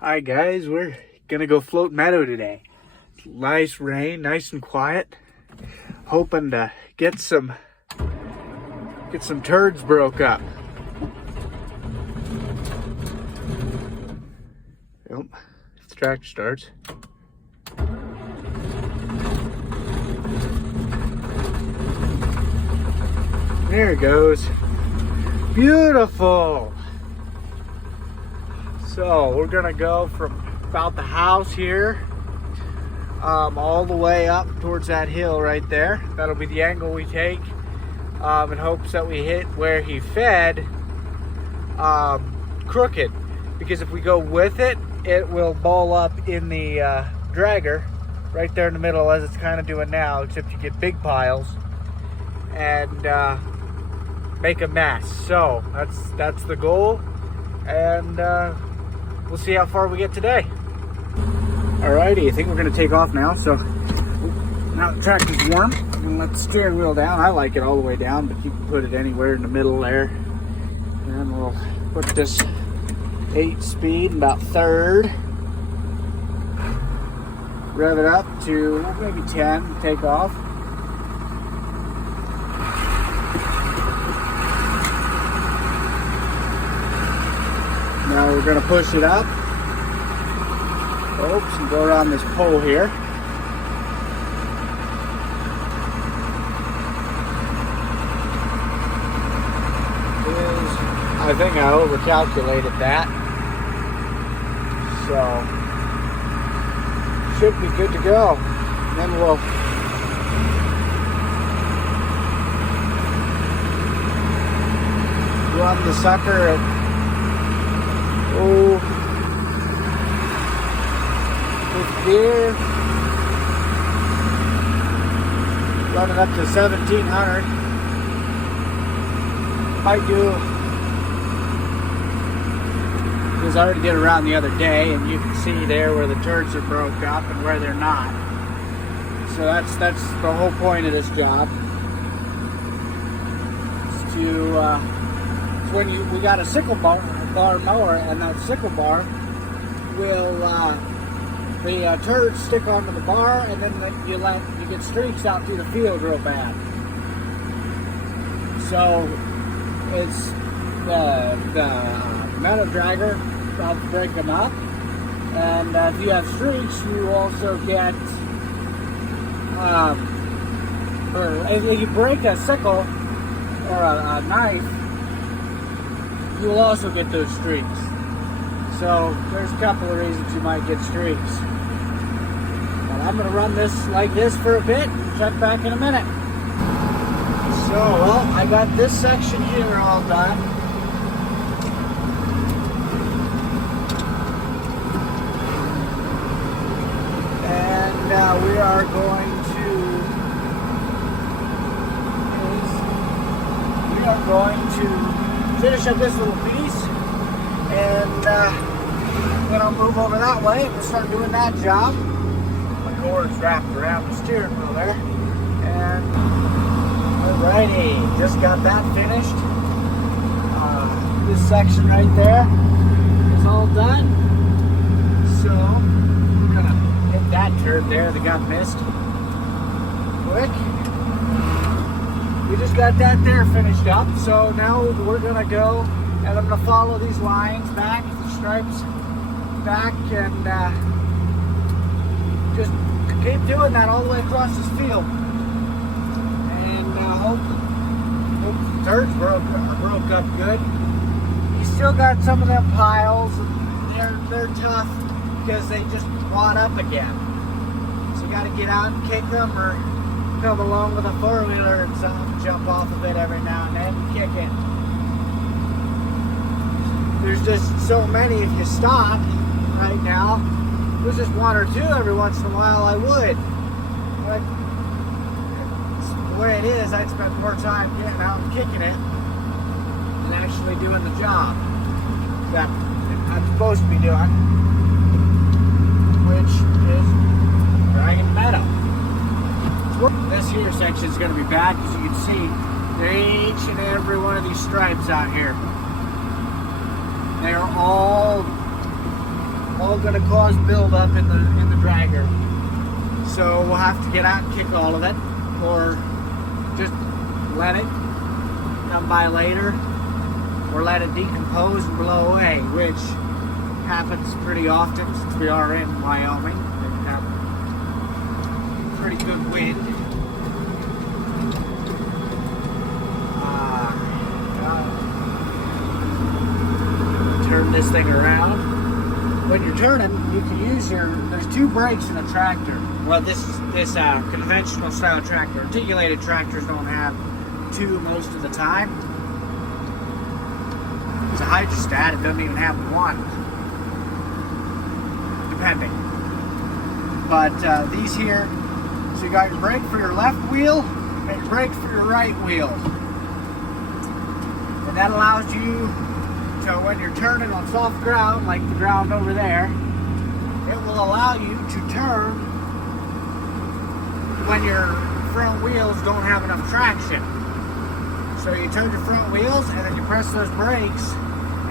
Hi guys, we're gonna go float meadow today. Nice rain, nice and quiet. Hoping to get some turds broke up. Yep, the tractor starts. There it goes. Beautiful. So we're gonna go from about the house here all the way up towards that hill right there. That'll be the angle we take in hopes that we hit where he fed crooked, because if we go with it, it will ball up in the dragger right there in the middle, as it's kind of doing now, except you get big piles and make a mess. So that's the goal, and we'll see how far we get today. Alrighty, I think we're gonna take off now. So now the tractor's warm, I'm gonna let the steering wheel down. I like it all the way down, but you can put it anywhere in the middle there. And we'll put this 8-speed, about third. Rev it up to maybe 10, take off. Now we're gonna push it up. Oops, and go around this pole here. I think I overcalculated that. So, should be good to go. Then we'll run the sucker at with gear, run it up to 1700. Might do, because I already did it around the other day, and you can see there where the turds are broke up and where they're not. So that's the whole point of this job. Is to when we got a sickle bar mower, and that sickle bar will the turds stick onto the bar, and then you get streaks out through the field real bad. So it's the meadow dragger helps break them up, and if you have streaks, you also get or if you break a sickle or a knife, you will also get those streaks. So there's a couple of reasons you might get streaks. But I'm going to run this like this for a bit and check back in a minute. So, well, I got this section here all done. And we are going to finish up this little piece, and then I'll move over that way and start doing that job. My cord is wrapped around the steering wheel there, and alrighty, just got that finished. This section right there is all done, so we're gonna hit that turd there that got missed quick. We just got that there finished up, so now we're gonna go, and I'm gonna follow these lines back, the stripes back, and just keep doing that all the way across this field. And hope the turds broke up good. You still got some of them piles, and they're tough because they just wad up again. So you gotta get out and kick them, or come along with a four-wheeler and jump off of it every now and then and kick it. There's just so many. If you stop right now, there's just one or two every once in a while I would. But the way it is, I'd spend more time getting out and kicking it than actually doing the job that I'm supposed to be doing, which is dragging meadow. This here section is going to be bad, because you can see each and every one of these stripes out here. They are all wheel going to cause buildup in the dragger. So we'll have to get out and kick all of it, or just let it come by later, or let it decompose and blow away, which happens pretty often since we are in Wyoming. We have pretty good wind. Turn this thing around. When you're turning, you can use there's two brakes in a tractor. Well, this conventional style tractor. Articulated tractors don't have two most of the time. It's a hydrostat, it doesn't even have one, depending. But these here, so you got your brake for your left wheel and your brake for your right wheel. And that allows you to, when you're turning on soft ground, like the ground over there, it will allow you to turn when your front wheels don't have enough traction. So you turn your front wheels and then you press those brakes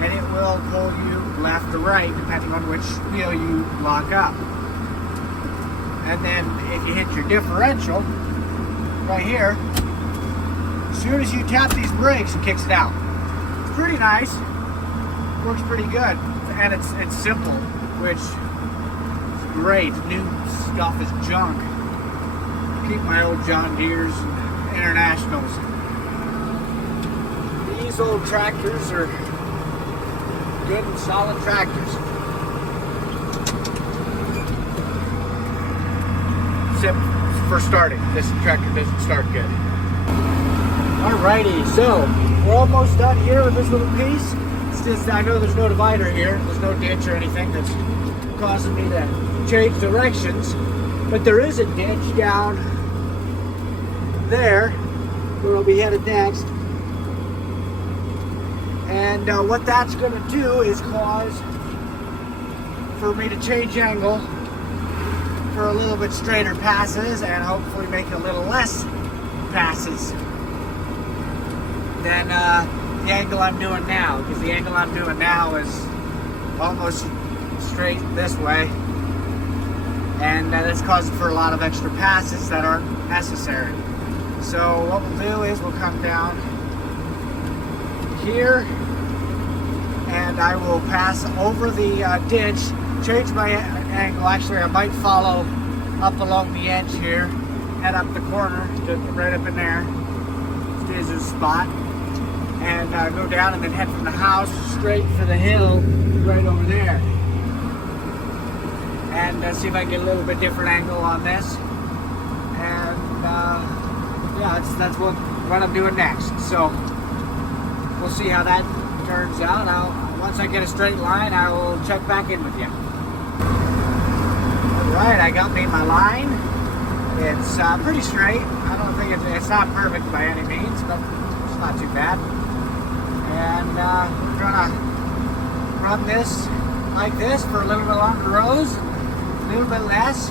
and it will pull you left or right depending on which wheel you lock up. And then if you hit your differential right here, as soon as you tap these brakes, it kicks it out. It's pretty nice. Works pretty good, and it's simple, which is great. New stuff is junk. Keep my old John Deeres and Internationals. These old tractors are good and solid tractors. Except for starting. This tractor doesn't start good. Alrighty, so we're almost done here with this little piece. I know there's no divider here, there's no ditch or anything that's causing me to change directions, but there is a ditch down there where we'll be headed next, and what that's going to do is cause for me to change angle for a little bit straighter passes and hopefully make a little less passes than the angle I'm doing now, because the angle I'm doing now is almost straight this way, and that's causing for a lot of extra passes that aren't necessary. So what we'll do is we'll come down here and I will pass over the ditch, change my angle. Actually, I might follow up along the edge here, head up the corner to right up in there, stays in a spot, and go down and then head from the house straight for the hill right over there. And see if I can get a little bit different angle on this. And yeah, that's what I'm doing next. So we'll see how that turns out. Once I get a straight line, I will check back in with you. Alright, I got me my line. It's pretty straight. I don't think it's not perfect by any means, but it's not too bad. And we're gonna run this like this for a little bit longer rows, a little bit less.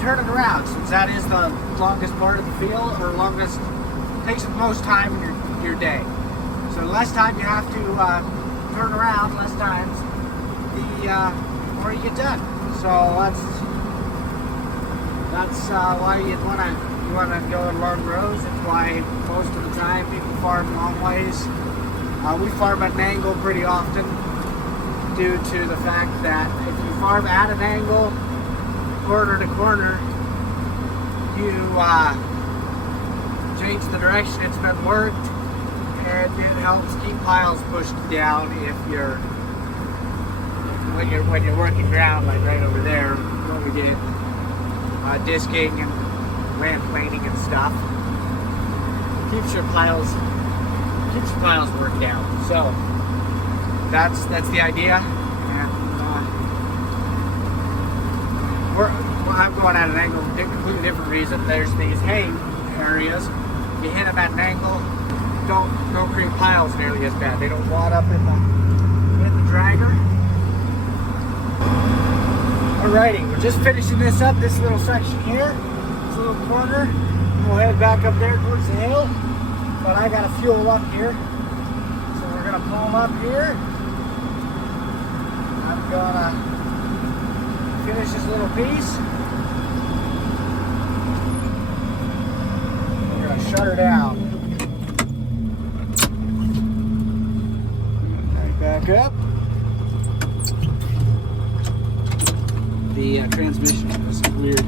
Turn it around, since that is the longest part of the field, or longest, takes the most time in your day. So the less time you have to turn around, less times, the more you get done. So that's why you wanna go in long rows. That's why most of the time people farm long ways. We farm at an angle pretty often due to the fact that if you farm at an angle, corner to corner, you change the direction it's been worked, and it helps keep piles pushed down when you're working ground, like right over there, what we did, disking and land planing and stuff. Keeps your piles worked down. So that's the idea. And I'm going at an angle for a completely different reason. There's these hay areas. If you hit them at an angle, don't create piles nearly as bad. They don't wad up in the dragger. Alrighty, we're just finishing this up, this little section here, this little corner. And we'll head back up there towards the hill. But I gotta fuel up here. So we're gonna pull them up here. I'm gonna this little piece. We're gonna shut her down. Right back up. The transmission is weird.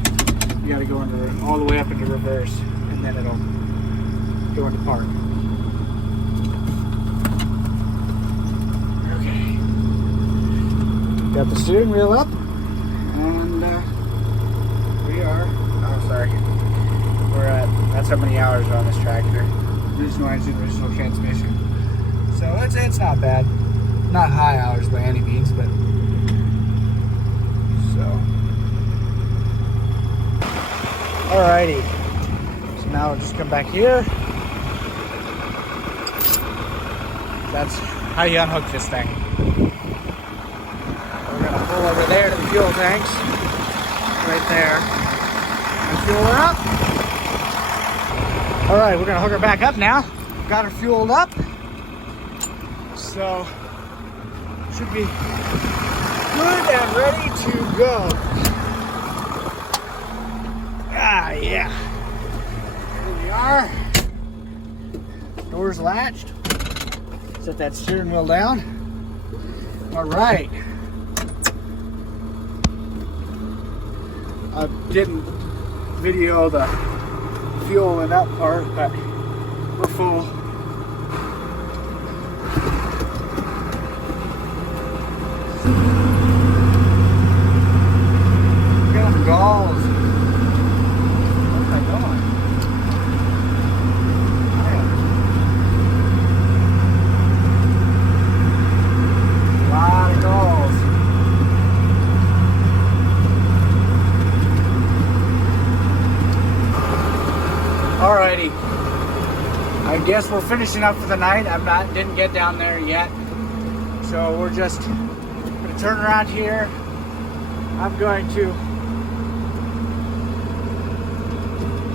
You gotta go into all the way up into reverse, and then it'll go into park. Okay. Got the steering wheel up, and we are. Oh, sorry. We're at. That's how many hours on this tractor. Original engine, original transmission. So it's not bad. Not high hours by any means, but. Alrighty, so now we'll just come back here. That's how you unhook this thing. We're gonna pull over there to the fuel tanks, right there, and fuel her up. Alright, we're gonna hook her back up now. Got her fueled up, so should be good and ready to go. Ah, yeah. Here we are. Doors latched. Set that steering wheel down. All right. I didn't video the fueling up part, but we're full. Look at them galls. Alrighty, I guess we're finishing up for the night. Didn't get down there yet, so we're just gonna turn around here. I'm going to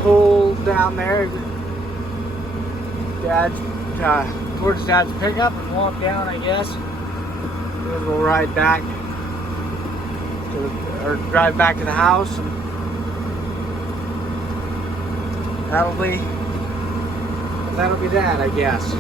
pull down there, towards Dad's pickup and walk down, I guess. Then we'll ride back or drive back to the house. And that'll be that, I guess.